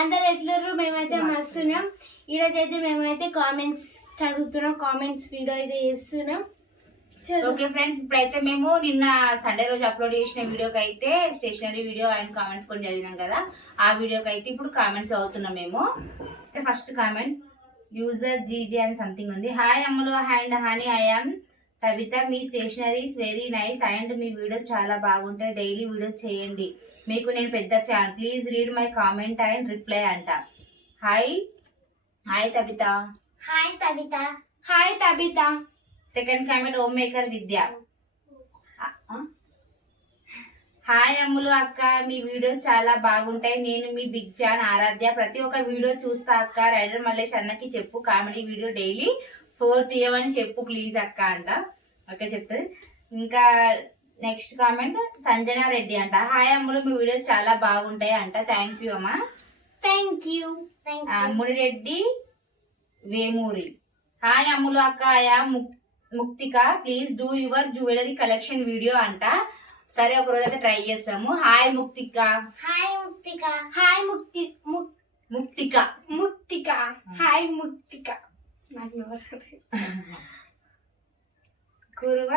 అందరు ఎట్లరు? మేమైతే మస్తున్నాం. ఈరోజు అయితే మేమైతే కామెంట్స్ చదువుతున్నాం, కామెంట్స్ వీడియో అయితే చేస్తున్నాం. ఓకే ఫ్రెండ్స్, ఇప్పుడైతే మేము నిన్న సండే రోజు అప్లోడ్ చేసిన వీడియోకి అయితే స్టేషనరీ వీడియో అండ్ కామెంట్స్ కొన్ని చదివినాం కదా, ఆ వీడియోకి అయితే ఇప్పుడు కామెంట్స్ చదువుతున్నాం మేము. ఫస్ట్ కామెంట్ యూజర్ జీజే అని సంథింగ్ ఉంది. Hi Ammulu and honey, I yam Kavitha. Me stationeries very nice and me video చాలా బాగుంటాయి. డైలీ వీడియో చేయండి, మీకు నేను పెద్ద fan. Please read my comment and reply అంట. హాయ్ హాయ్ కవిత. హాయ్ కవిత. హాయ్ కవిత. Second comment home maker విద్య. Hi Ammulu అక్క, మీ videos చాలా బాగుంటాయి. నేను మీ బిగ్ ఫ్యాన్ ఆరాధ్య. ప్రతి ఒక్క వీడియో చూస్తా అక్క. రైడర్ మల్లేష్ అన్నకి చెప్పు కామెడీ వీడియో డైలీ 4 తీయమని చెప్పు ప్లీజ్ అక్క అంట. ఓకే చెప్తుంది. ఇంకా నెక్స్ట్ కామెంట్ సంజనా రెడ్డి అంట. హాయ్ అమ్ములు, మీ వీడియోస్ చాలా బాగుంటాయి అంట. థ్యాంక్ యూ అమ్మా. Thank you. Munireddy Vemuri. Hi Ammulu అక్క, ఆయా Muktika. Please do your jewellery collection video అంట. సరే ఒక రోజు అయితే ట్రై చేస్తాము. Hi Muktika. Hi Muktika. Hi Muktika. Muktika. Hi Muktika. Kuruva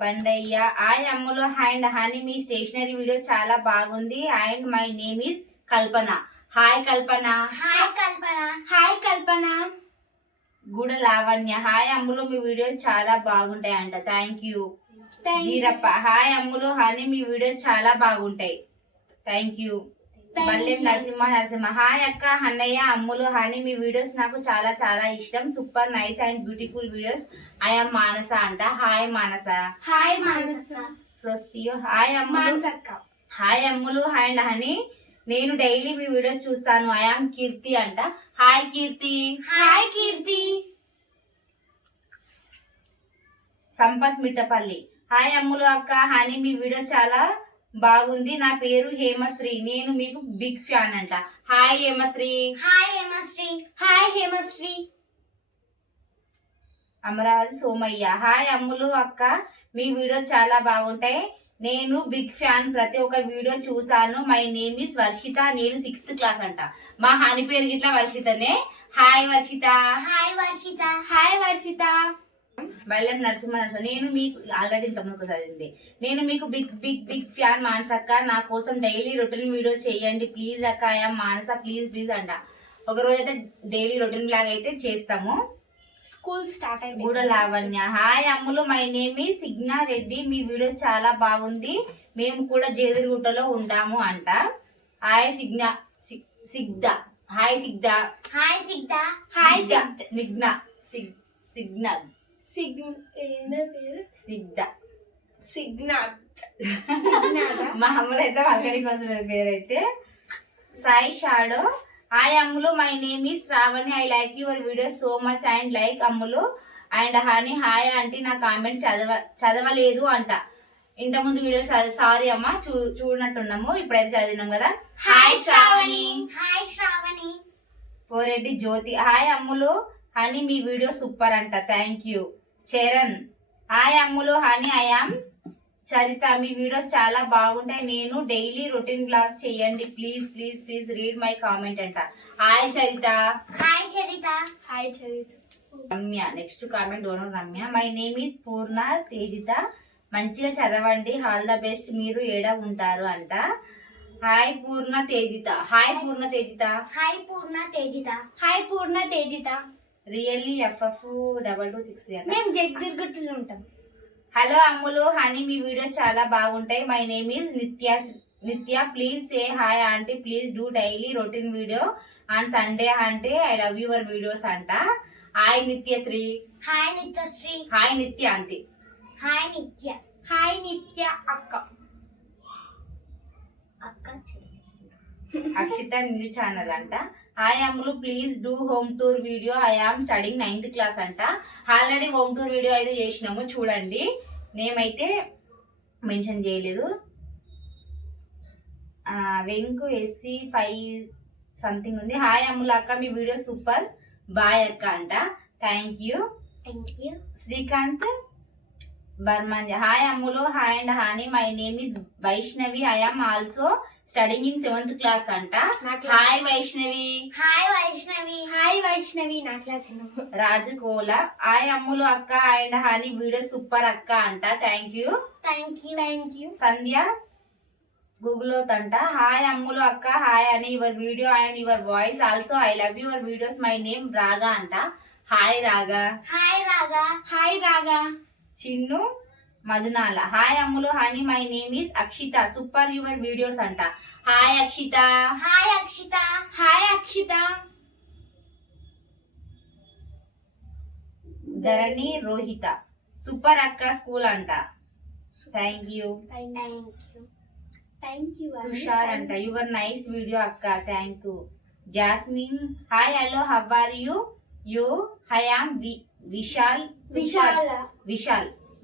Bandayya. Hi Ammulu and honey, మీ స్టేషనరీ వీడియో చాలా బాగుంది and my name is Kalpana. Hi Kalpana. Hi Kalpana. Hi Kalpana. Guda Lavanya. Hi Ammulu, మీ వీడియో చాలా బాగుంటాయి అంట. Thank you. Jeerappa. Hi Ammulu honey, మీ వీడియో చాలా బాగుంటాయి. Thank you. Ballem Narasimha. Hi అక్క, అన్నయ్య, అమ్ములు, హనీ, మీ వీడియోస్ నాకు చాలా చాలా ఇష్టం. Super nice and beautiful videos. I am Manasa అంట. హాయ్ మానస. హాయ్ మానస. ప్రొస్టియో. Hi Ammulu. Hi Ammulu and honey, నేను డైలీ మీ వీడియోస్ చూస్తాను. ఐ యామ్ కీర్తి అంట. Hi Keerthi. Hi Keerthi. Sampath Mittapalli. Hi Ammulu అక్క, హనీ, మీ వీడియో చాలా బాగుంది. నా పేరు హేమశ్రీ, నేను మీకు బిగ్ ఫ్యాన్ అంట. Hi Hemasri. Hi Hemasri. Hi Hemasri. Amaravati Somayya. Hi Ammulu అక్క, మీ వీడియో చాలా బాగుంటాయి. నేను బిగ్ ఫ్యాన్, ప్రతి ఒక్క వీడియో చూసాను. మై నేమ్ ఇస్ వర్షిత, నేను 6th క్లాస్ అంట. మా హాని పేరు గిట్లా వర్షితనే. Hi Varshitha. Hi Varshitha. Hi Varshitha. Ballem Narasimha. నేను మీకు ఆల్రెడీ ఇంతకుముందు చదివింది. నేను మీకు big big big fan Manasa అక్క. నా కోసం డైలీ రొటీన్ వీడియో చేయండి ప్లీజ్ అక్క. I am Manasa, please please అంట. ఒక రోజు అయితే డైలీ రొటీన్ లాగా అయితే చేస్తాము. స్కూల్ స్టార్ట్ అయింది. Guda Lavanya. Hi Ammulu, my name is Signa Reddy. మీ వీడియో చాలా బాగుంది. మేము కూడా జేదిరిగుట్టలో ఉంటాము అంట. Hi Signa. Sigda. Hi Sigda. Hi Sigda. Hi Snigna. Signa. మా అమ్మలు అయితే వాళ్ళకి వస్తుంది పేరైతే. Sai shadow. Hi Ammulu, my name is Sravani. I like your video so much and like Ammulu and honey. Hi aunty, నా కామెంట్ చదవలేదు అంట. ఇంత ముందు వీడియో సారీ అమ్మ, చూడనట్టున్నాము, ఇప్పుడైతే చదివినాం కదా. Hi Sravani. Hi Sravani. Poreddy Jyothi. Hi Ammulu honey, మీ వీడియో సూపర్ అంట. Thank you. Charan. Hi Ammulu honey, I am Charitha. మీ వీడియో చాలా బాగుంటాయి. నేను డైలీ రొటీన్ బ్లాగ్ చేయండి please please please read my comment అంట. Hi Charitha. Hi Charitha. Hi Charitha. Ramya. Next comment donor Ramya. My name is Purna Tejitha. మంచిగా చదవండి, ఆల్ ద బెస్ట్. మీరు ఏడ ఉంటారు అంట. Hi Purna Tejitha. Hi Purna Tejitha. Hi Purna Tejitha. Hi Purna Tejitha. Really FF 2263 మేము జగదిర్గుట్టలో ఉంటాం. హలో అమ్ములు హనీ, మీ వీడియో చాలా బాగుంటాయి. My name is Nitya. Please say hi aunty. Please do daily routine video on Sunday అంటే ఐ లవ్ యువర్ వీడియోస్ అంట. Hi Nityasri. Hi Nityasri. Hi Nitya aunty. Hi నిత్య. Hi నిత్య అక్క. అక్షిత న్యూ ఛానల్ అంట. Hi Ammulu, please do home tour video. I am studying 9th class అంట. Already home tour video అయితే చేసినాము, చూడండి. నేమైతే మెన్షన్ చేయలేదు. వెంకు SC 5 సంథింగ్ ఉంది. హాయ్ అమ్ములు అక్క, మీ వీడియో సూపర్, బాయ్ అక్క అంట. Thank you. Thank you. Srikanth Barman. Hi Ammulu, hi and honey, my name is Vaishnavi, I am also studying in 7th class అంట. Hi Vaishnavi. Hi Vaishnavi. Hi Vaishnavi, నా క్లాస్. రాజుకోల. హాయ్ అమ్ములు అక్క అండ్ హాని, వీడియో సూపర్ అక్క అంట. Thank you. Thank you. Sandhya Google అంట. Hi Ammulu అక్క, hi అని, your video and your voice also, I love your videos, my name Raga అంట. Hi Raga. Hi Raga. Chinnu Madhunala. Hi Ammulu honey, my name is Akshitha, super your videos అంట. Hi Akshitha. Hi Akshitha. Dharani Rohitha. Super అక్క school అంట. Thank you. Tushar అంట. Your nice video అక్క, thank you. Jasmine. Hi hello, how are you I am Vishal.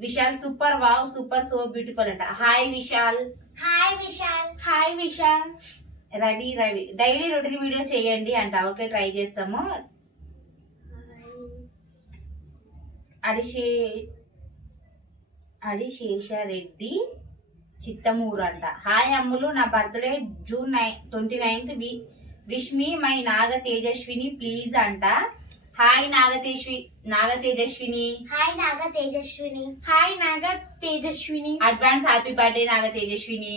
Vishal super, wow super, so beautiful అంట. Hi Vishal. Hi Vishal. Ravi daily routine video చేయండి అంట. Okay, try చేస్తాము. అడిశేషారెడ్డి చిత్తమూరు అంట. Hi Ammulu, నా birthday June 29th, wish me my Naga Tejaswini please అంట. Hi Naga Tejaswini. Advance happy birthday Naga Tejaswini.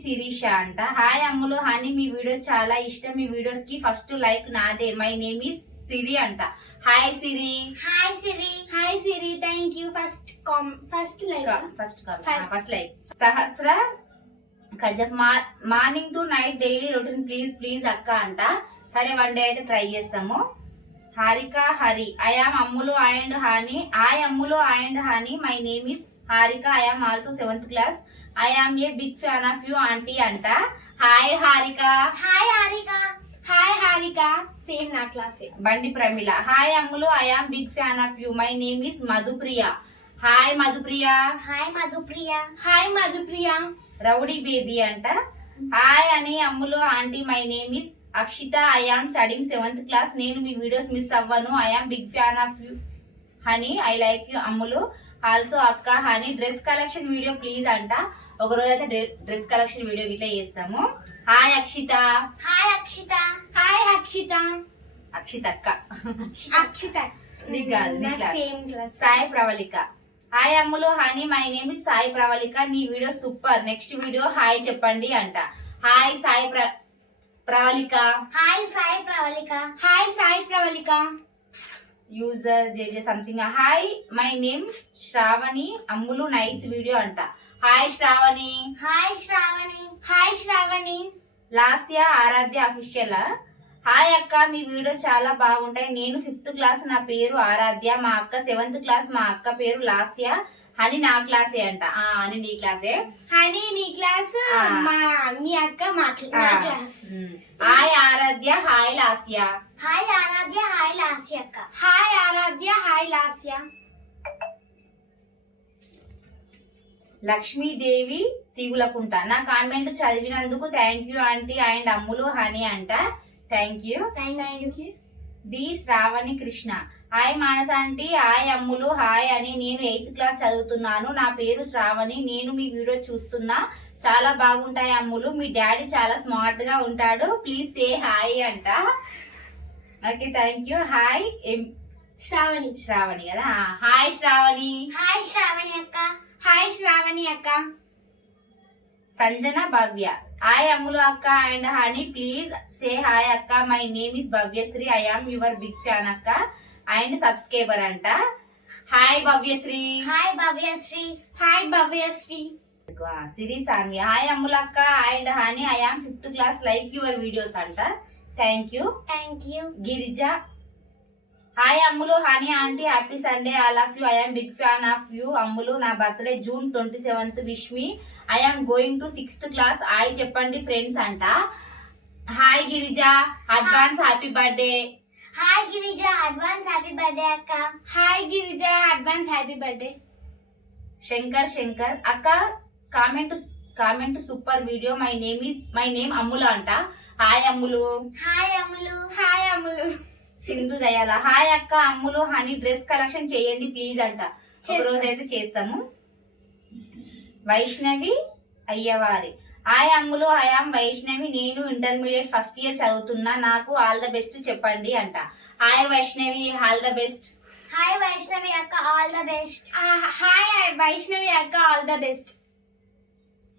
Sirisha అంట. Hi Ammulu honey, మీ video చాలా ఇష్టం, మీ వీడియోస్ కి ఫస్ట్ లైక్ నాదే, మై నేమ్ ఇస్ సిరి అంట. Hi Siri. Thank you. First like. Sahasra కజక్. Morning to night daily routine please అక్క అంట. సరే, 1 డే అయితే ట్రై చేస్తాము. Harika Hari. I am Ammulu and హాని. Hi Ammulu and honey, my name is Harika, I am also 7th class, I am a big fan of you aunty అంట. Hi Harika. Same నా class. Bandi Pramila. Hi Ammulu, I am big fan of you, my name is Madhupriya. Hi Madhupriya. Rowdy baby అంట. Hi అని Ammulu aunty, my name is Akshitha, I am studying 7th class, నేను మీ videos miss అవ్వను, I am big fan of you honey, I like you Ammulu also అక్క honey. Dress collection video please అంట. ఒక రోజు అయితే డ్రెస్ కలెక్షన్ వీడియో ఇట్లా చేస్తాము. హాయ్ అక్షిత. అక్షిత అక్క. నీకు కాదు, నీ class. Sai Pravalika. Hi Ammulu honey, my name is Sai Pravalika, నీ video super, next video hi చెప్పండి అంట. Hi Sai Pravalika. User JJ something. Hi my name Sravani, Ammulu nice video అంట. Hi Sravani. Lasya Aaradhya official. Hi అక్క, మీ వీడియో చాలా బాగుంటాయి, నేను 5th క్లాస్, నా పేరు ఆరాధ్య, మా అక్క 7th క్లాస్, మా అక్క పేరు లాస్య, హనీ నా క్లాసే అంట. హనీ నీ క్లాసే. హనీ నీ క్లాస్, మీ అక్క మా class. Hi Aaradhya, hi Lasya. Hi Aaradhya, hi Lasya. Lakshmidevi Tigulakunta. నా కామెంట్ చదివినందుకు thank you aunty and Ammulu honey అంట. Thank you. D Sravani Krishna. Hi Manasa aunty, hi Ammulu, hi అని, నేను 8th క్లాస్ చదువుతున్నాను, నా పేరు శ్రావణి, నేను మీ వీడియో చూస్తున్నా, చాలా బాగుంటాయి అమ్ములు, మీ డాడీ చాలా స్మార్ట్ గా ఉంటాడు, ప్లీజ్ సే హాయ్ అంట. Okay, thank you. Hi Sravani కదా. హాయ్ శ్రావణి అక్క. సంజన భవ్య. హాయ్ అమ్ములు అక్క and honey, please say hi అక్క, my name is Bhavyasri, I am your big fan అక్క అండ్ సబ్స్క్రైబర్ అంట. హాయ్ భవ్యశ్రీ. సిరి సాంగి. హాయ్ అమ్ములు అక్క and honey, I am 5th class, like your videos అంట. Thank you. Girija. Hi Ammulu honey aunty, happy Sunday, all of you, I am big fan of you Ammulu, నా birthday June 27th, wish me, I am going to 6th class, hi చెప్పండి friends అంట. Hi Girija, advance happy birthday. అక్క. Comment super video. My name Ammulu అంట. Hi Ammulu. Hi Ammulu. Hi Ammulu. Sindhu Dayala hi అక్క Ammulu honey dress collection చేయండి please అంట. ఒక రోజు అయితే చేస్తాము. Vaishnavi Ayyavari hi Ammulu I am Vaishnavi, నేను ఇంటర్మీడియట్ ఫస్ట్ ఇయర్ చదువుతున్నా, నాకు ఆల్ ద బెస్ట్ చెప్పండి అంట. Hi Vaishnavi, all the best. Hi Vaishnavi అక్క, all the best. Hi Vaishnavi అక్క, all the best.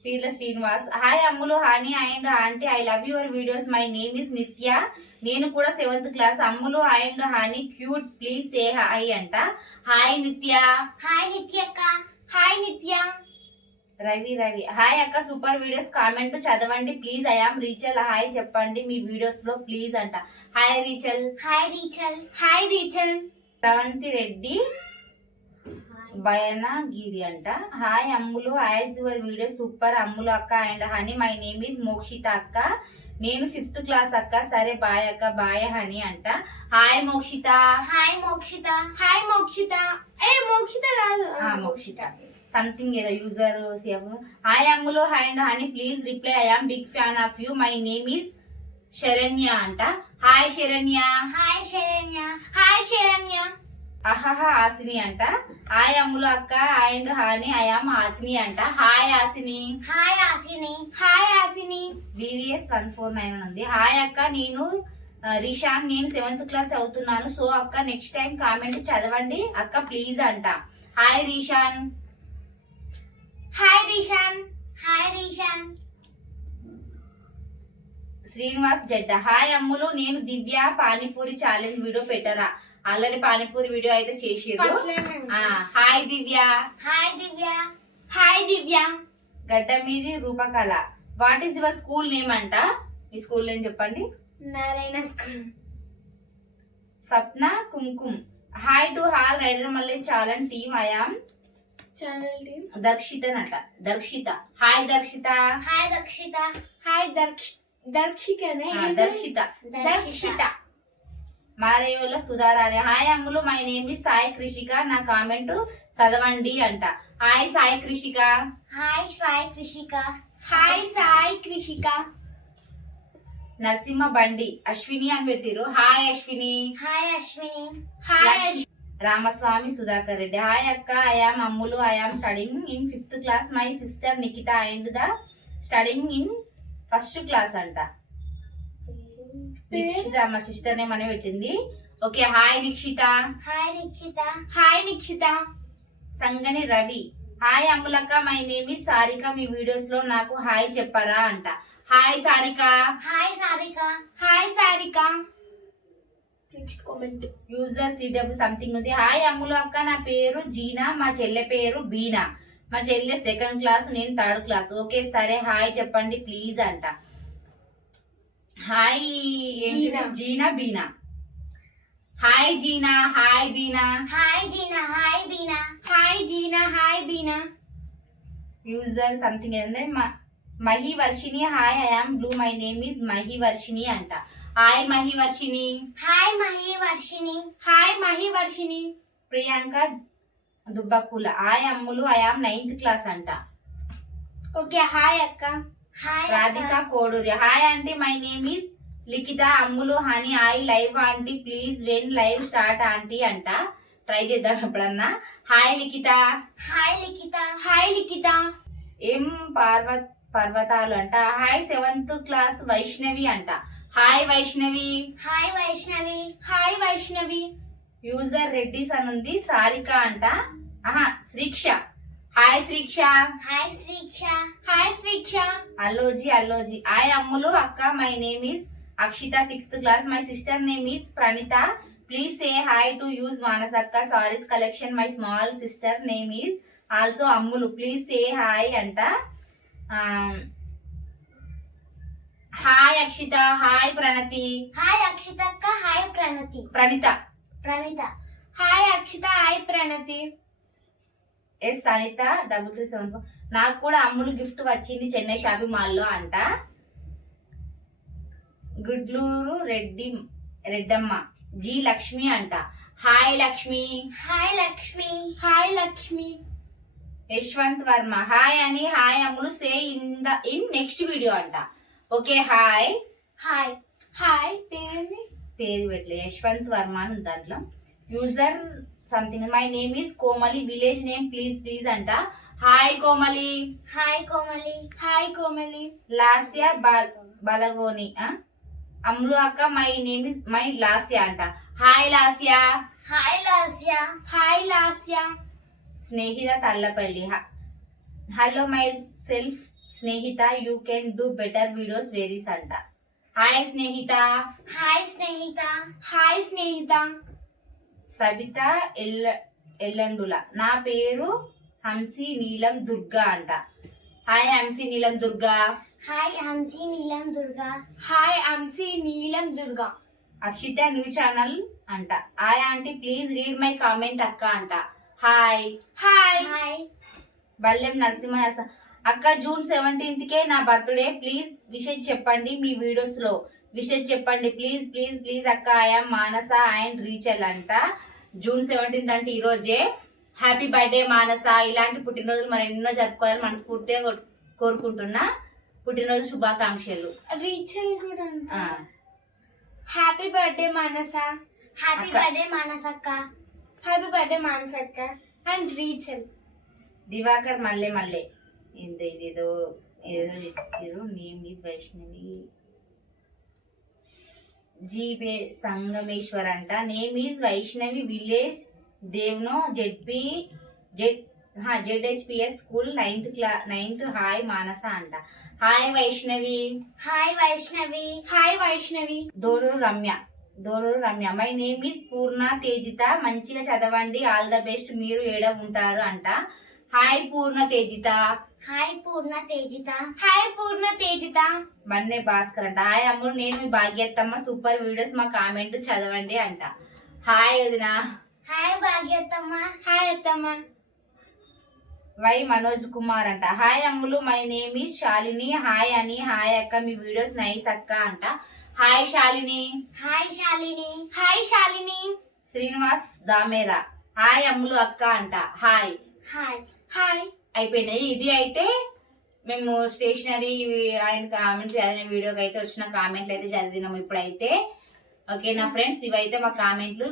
Peerla Srinivas hi Ammulu honey and aunty, I love your videos. My name is Nithya, నేను కూడా 7th class. Ammulu and honey cute, please say hi అంట. Hi నిత్య. Hi నిత్య అక్క. Hi Nithya. Ravi hi అక్క super videos, comment చదవండి please. I am Rachel, hi చెప్పండి మీ వీడియోస్ లో ప్లీజ్ అంట. Hi Rachel. Hi Rachel. Hi Rachel. Ravanthi Reddy బయనా గిరి అంట. Hi Ammulu, as your video super Ammulu అక్క and Honey. My name is Mokshitha అక్క, నేను 5th క్లాస్ అక్క. సరే బాయ్ అక్క, బాయ్ హనీ అంట. Hi Mokshitha. Hi Mokshitha. Hi Mokshitha. ఏ మోక్షిత కాదు, మోక్షిత సంథింగ్ ఏదో user save. Hi Ammulu and honey, please reply, I am big fan of you. My name is Saranya అంట. Hi Saranya. Hi Saranya. Hi Saranya. అహహ ఆసిని అంట. హాయ్ అమ్ములు అక్క అండ్ హాని, ఐ యామ్ ఆసిని అంట. హాయ్ ఆసిని. హాయ్ ఆసిని. హాయ్ ఆసిని. VVS 149 అని ఉంది. హాయ్ అక్క, నేను రిషాన్, నేను 7th క్లాస్ చదువుతున్నాను. సో అక్క నెక్స్ట్ టైం కామెంట్ చదవండి అక్క ప్లీజ్ అంట. Hi Rishan. Hi Rishan. Hi Rishan. Srinivas Jadda hi Ammulu, నేను దివ్య పానీపూరి ఛాలెంజ్ వీడియో పెట్టరా. ఆల్రెడీ పానీపూరి వీడియో అయితే చేసిర్రు. Hi Divya. Hi Divya. Hi Divya. గడ్డ మీది Roopakala, what is your school name అంట. మీ స్కూల్ నేమ్ చెప్పండి. Narayana school. Swapna Kumkum hi to హాల్ రైడర్ మళ్ళీ challenge team, I am channel team. Darshitha అంట. Darshitha hi Darshitha. Hi Darshitha. Hi దర్శికనే. Darshitha. మారేయోల Sudharani hi Ammulu, my name is Sai Krishika, నా కామెంట్ చదవండి అంట. Hi Sai Krishika. Hi Sai Krishika. Hi Sai Krishika. Narasimha Bandi Ashwini అని పెట్టిరు. Hi Ashwini. Hi Ashwini. Hi Ramaswamy Sudhakar Reddy hi అక్క, I am Ammulu, I am studying in 5th class. My sister Nikhitha and the studying in 1st class అంట. నిక్షిత మా sister name అని పెట్టింది. Okay hi Nikshitha. Hi Nikshitha. Hi Nikshitha. Sangani Ravi hi అమ్ములక్క, మై నేమ్ ఇస్ సారిక, మీ videos లో నాకు hi చెప్పరా అంట. Hi Sarika. Hi Sarika. Hi Sarika. Next comment user CW something ఉంది. హాయ్ అమ్ములు అక్క, నా పేరు జీనా, మా చెల్లె పేరు బీనా, మా చెల్లె 2nd క్లాస్, నేను 3rd క్లాస్. ఓకే సరే హాయ్ చెప్పండి ప్లీజ్ అంట. Hi Jeena Beena. Hi Jeena. Hi Beena. Hi Jeena. Hi Beena. Hi Jeena. Hi Beena. User something ఏంటంటే Mahi Varshini hi I am blue, my name is Mahi Varshini అంట. Hi Mahi Varshini. Hi Mahi Varshini. Hi Mahi Varshini. Priyanka Dubbakula hi Ammulu, I am 9th class అంట. Okay hi అక్క. Hi Radhika Koduri hi aunty, my name is Likhita Ammulu honey, I live aunty please when live start aunty అంట. Try చేద్దాం ఎప్పుడన్నా. Hi Likhitha. Hi Likhitha. Hi Likhitha. ఏం పర్వతాలు అంట. Hi 7th class Vaishnavi అంట. Hi Vaishnavi. Hi Vaishnavi. Hi Vaishnavi. User Reddys అని ఉంది. సారిక అంట. Sreeksha hi Sreeksha. Hi Sreeksha. Hi Sreeksha. అల్లోజీ హాయ్ అమ్ములు అక్క, my name is Akshitha 6th class, my sister name is Pranitha, please say hi to use మానసక్క saris collection, my small sister name is also Ammulu, please say hi అంట. Hi Akshitha. Hi ప్రణతి. Hi Akshita అక్క. Hi ప్రణతి. Pranitha. Hi Akshitha. Hi ప్రణతి. Yes Anitha 3374 నాకు కూడా అమ్ములు gift వచ్చింది Chennai shopping మాల్లో అంట. Gudluru Reddamma G Lakshmi అంట. Hi Lakshmi. Hi Lakshmi. Hi Lakshmi. Yashwant Varma hi అని hi Ammulu say in next video అంట. ఓకే హాయ్ హాయ్ హాయ్ పేరు పెట్టలే యశ్వంత్ వర్మ అని ఉంది దాంట్లో. User something my name is Komali village name please అంట. Hi Komali. Hi Komali. Hi Komali. Lasya Balagoni Ammulu అక్క my name is my Lasya అంట. Hi Lasya. Hi Lasya. Hi Lasya. Snehitha Tallapalli hello myself Snehitha you can do better videos వెరీస్ అంట. Hi Snehitha. Hi Snehitha. Hi Snehitha. Sabitha Ellandula నా పేరు హంసి నీలం దుర్గా అంట. Hi Hamsi Neelam Durga. Hi Hamsi Neelam Durga. Hi Hamsi Neelam Durga. Akshitha new channel అంట. Hi aunty please read my comment అక్క అంట. Hi hi hi. Ballem Narasimha అక్క జూన్ 17th కే నా బర్త్డే ప్లీజ్ విషెస్ చెప్పండి మీ వీడియోస్ లో విషెస్ చెప్పండి ప్లీజ్ అక్క ఐఎమ్ మానస అండ్ రీచల్ అంట. జూన్ 17th అంటే ఈ రోజే. Happy birthday Manasa. ఇలాంటి పుట్టినరోజులు మరి ఎన్నో జరుపుకోవాలని మనస్ఫూర్తిగా కోరుకుంటున్నా. పుట్టినరోజు శుభాకాంక్షలు. రీచల్ కూడా happy birthday Manasa. Happy birthday మానసక్క. హ్యాపీ బర్త్డే మానసక్క అండ్ రీచల్. దివాకర్ మల్లె ఇదేదో చెప్పారు. నేమ్ ఈజ్ వైష్ణవి జీబే సంగమేశ్వర్ అంట. నేమ్ ఈజ్ వైష్ణవి విలేజ్ దేవ్నో ZHPS school 9th hi Manasa అంట. Hi Vaishnavi. Hi Vaishnavi. Hi Vaishnavi. Doduru Ramya my name is Purna Tejitha మంచిగా చదవండి ఆల్ ద బెస్ట్ మీరు ఏడ ఉంటారు అంట. Hi Purna Tejitha. Hi Purna Tejitha. Hi Purna Tejitha. Manne Bhaskar అంట. హాయ్ అమ్ముడు నేను మీ భాగ్యత్తమ్మ సూపర్ వీడియోస్ మా కామెంట్ చదవండి అంట. హాయ్ వదినా. హాయ్ భాగ్యత్తమ్మ. హాయ్ అత్తమ్మ. వై మనోజ్ కుమార్ అంట. Hi Ammulu my name is Shalini hi అని హాయ్ అక్క మీ వీడియోస్ నైస్ అక్క అంట. Hi Shalini. Hi Shalini. Hi Shalini. Srinivas Damera hi Ammulu అక్క అంట. Hi hi hi. అయిపోయినాయి. ఇది అయితే మేము స్టేషనరీ ఆయన కామెంట్ చదివిన వీడియోకి అయితే వచ్చిన కామెంట్లు అయితే చదివినాము ఇప్పుడైతే. ఓకే నా ఫ్రెండ్స్ ఇవైతే మా కామెంట్లు.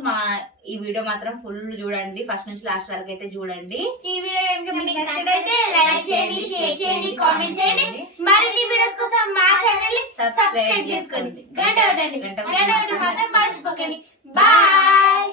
ఈ వీడియో మాత్రం ఫుల్ చూడండి ఫస్ట్ నుంచి లాస్ట్ వరకు అయితే చూడండి. ఈ వీడియో కనుక మీకు నచ్చినట్లయితే లైక్ చేయండి, షేర్ చేయండి, కామెంట్ చేయండి. మరిన్ని వీడియోస్ కోసం మా ఛానల్ ని సబ్స్క్రైబ్ చేసుకోండి. గంట కొట్టండి మాత్రం మర్చిపోకండి. బాయ్.